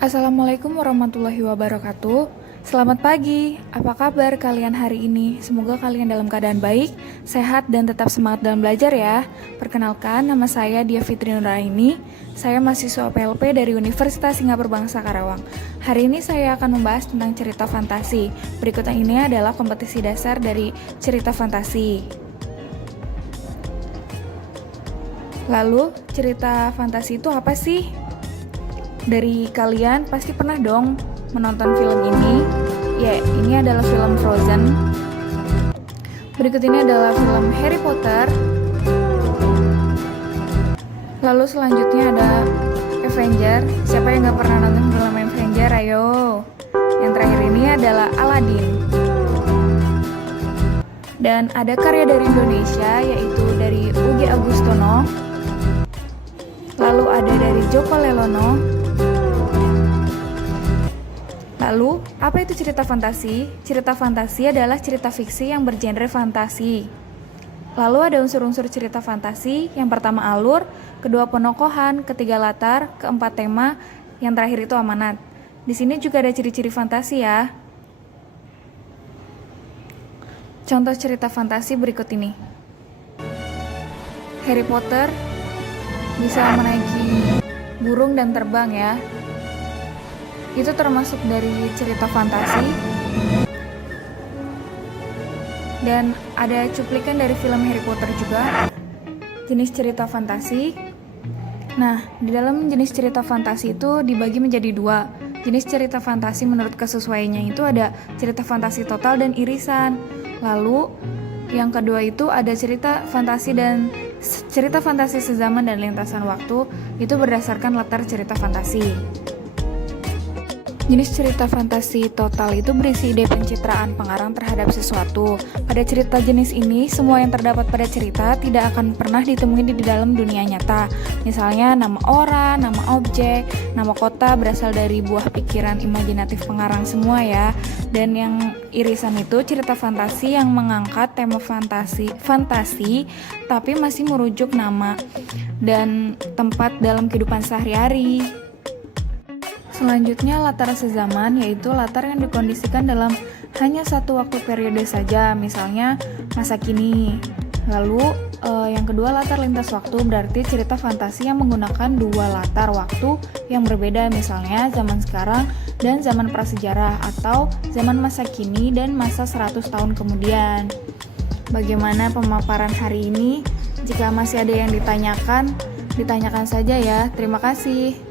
Assalamualaikum warahmatullahi wabarakatuh. Selamat pagi, apa kabar kalian hari ini? Semoga kalian dalam keadaan baik, sehat, dan tetap semangat dalam belajar ya. Perkenalkan, nama saya Dia Fitri Nuraini. Saya mahasiswa PLP dari Universitas Singapura Bangsa Karawang. Hari ini saya akan membahas tentang cerita fantasi. Berikut ini adalah kompetisi dasar dari cerita fantasi. Lalu, cerita fantasi itu apa sih? Dari kalian pasti pernah dong menonton film ini. Ya, ini adalah film Frozen. Berikut ini adalah film Harry Potter. Lalu selanjutnya ada Avenger. Siapa yang gak pernah nonton film Avenger? Ayo. Yang terakhir ini adalah Aladdin. Dan ada karya dari Indonesia, yaitu dari Ugi Agustono. Lalu ada dari Joko Lelono. Lalu, apa itu cerita fantasi? Cerita fantasi adalah cerita fiksi yang bergenre fantasi. Lalu ada unsur-unsur cerita fantasi, yang pertama alur, kedua penokohan, ketiga latar, keempat tema, yang terakhir itu amanat. Di sini juga ada ciri-ciri fantasi ya. Contoh cerita fantasi berikut ini. Harry Potter bisa menaiki burung dan terbang ya. Itu termasuk dari cerita fantasi. Dan ada cuplikan dari film Harry Potter juga. Jenis cerita fantasi. Nah, di dalam jenis cerita fantasi itu dibagi menjadi dua. Jenis cerita fantasi menurut kesesuaiannya itu ada cerita fantasi total dan irisan. Lalu yang kedua itu ada cerita fantasi sezaman dan lintasan waktu. Itu berdasarkan latar cerita fantasi. Jenis cerita fantasi total itu berisi ide pencitraan pengarang terhadap sesuatu. Pada cerita jenis ini, semua yang terdapat pada cerita tidak akan pernah ditemui di dalam dunia nyata. Misalnya nama orang, nama objek, nama kota berasal dari buah pikiran imajinatif pengarang semua ya. Dan yang irisan itu cerita fantasi yang mengangkat tema fantasi tapi masih merujuk nama dan tempat dalam kehidupan sehari-hari. Selanjutnya latar sezaman, yaitu latar yang dikondisikan dalam hanya satu waktu periode saja, misalnya masa kini. Lalu yang kedua latar lintas waktu, berarti cerita fantasi yang menggunakan dua latar waktu yang berbeda, misalnya zaman sekarang dan zaman prasejarah, atau zaman masa kini dan masa 100 tahun kemudian. Bagaimana pemaparan hari ini? Jika masih ada yang ditanyakan saja ya. Terima kasih.